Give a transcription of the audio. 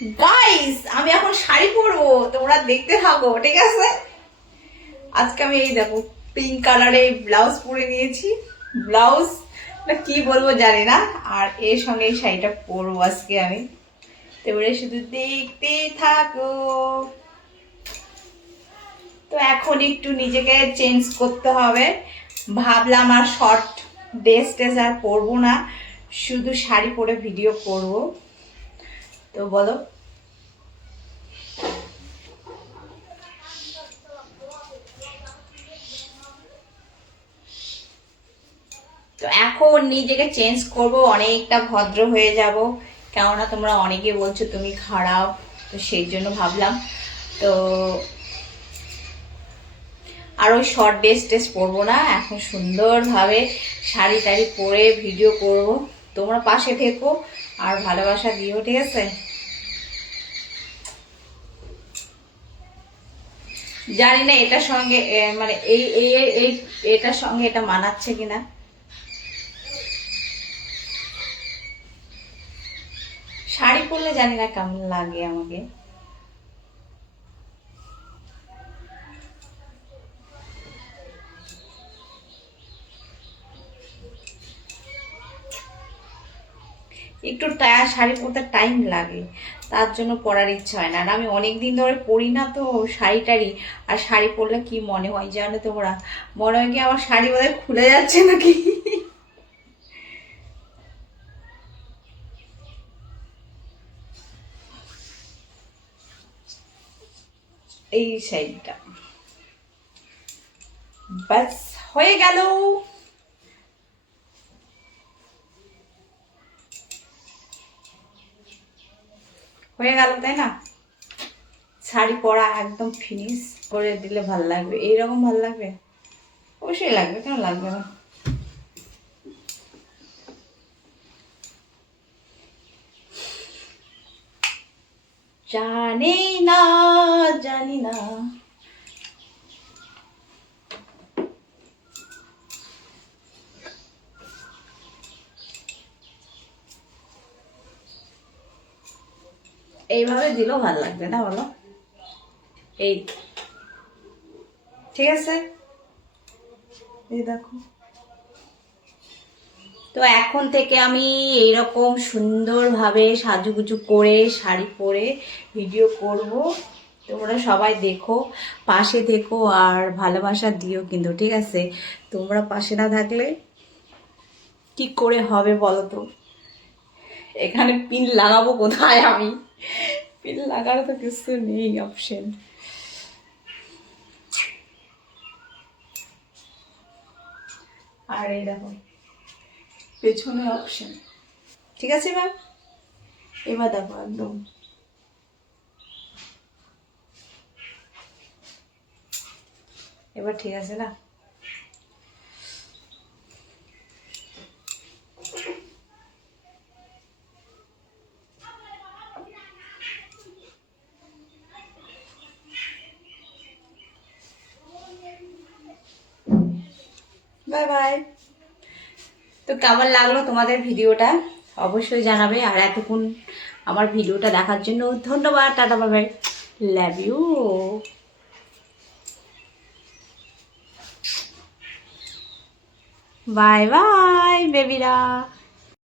Guys আমি এখন শাড়ি পরবো, তোমরা দেখতে থাকো, ঠিক আছে? আজকে আমি এই দেখো পিঙ্ক কালারে ব্লাউজ পরে নিয়েছি। ব্লাউজ কি বলবো জানি না, আর এর সঙ্গে এই শাড়িটা পরবো আজকে আমি। তোমরা শুধু দেখতে থাকো। তো এখন একটু নিজেকে চেঞ্জ করতে হবে। ভাবলাম আর শর্ট ড্রেস টেস আর পরবো না, শুধু শাড়ি পরে ভিডিও করব। তো বলো, তো এখন নিজেকে চেঞ্জ করব, অনেকটা ভদ্র হয়ে যাব। কেননা তোমরা অনেকে বলছো তুমি খারাপ, তো সেই জন্য ভাবলাম তো আর ওই শর্ট ড্রেস টেস পরবো না, এখন সুন্দরভাবে শাড়ি টাড়ি পরে ভিডিও করব। তোমরা পাশে থেকো আর ভালোবাসা দিও, ঠিক আছে? জানি না এটার সঙ্গে মানে এই এই এই এটার সঙ্গে এটা মানাচ্ছে কিনা। শাড়ি পরলে জানি না কেমন লাগে আমাকে। একটু শাড়ি পরতে টাইম লাগে, তার জন্য পরার ইচ্ছা হয় না। আর আমি অনেকদিন ধরে পরি না তো শাড়ি টাড়ি, আর শাড়ি পরলে কি মনে হয় জানো তোমরা? মনে হয় কি আমার শাড়ি বোধহয় খুলে যাচ্ছে নাকি। এই শাড়িটা বাস হয়ে গেল। হয়ে গেল তাই না? শাড়ি পরা একদম ফিনিশ করে দিলে ভাল লাগবে, এইরকম ভাল লাগবে? অবশ্যই লাগবে, কেন লাগবে না? জানি না, জানি না। এইভাবে দিলেও ভাল লাগবে না বলো? এই ঠিক আছে, এই দেখো। তো এখন থেকে আমি এইরকম সুন্দরভাবে সাজুগুজু করে শাড়ি পরে ভিডিও করব। তোমরা সবাই দেখো, পাশে থেকো আর ভালোবাসা দিও কিন্তু, ঠিক আছে? তোমরা পাশে না থাকলে কি করে হবে বলো তো? এখানে পিন লাগাবো কোথায় আমি? পিন লাগার তো কিছু নেই অপশন। আর এই দেখো পেছনে অপশন, ঠিক আছে ম্যাম? এবার দেখো একদম এবার ঠিক আছে না? Bye bye. তো কেমন লাগলো তোমাদের ভিডিওটা অবশ্যই জানাবে, আর এতক্ষণ আমার ভিডিওটা দেখার জন্য ধন্যবাদ। Tata bye bye, love you. Bye bye বেবিরা।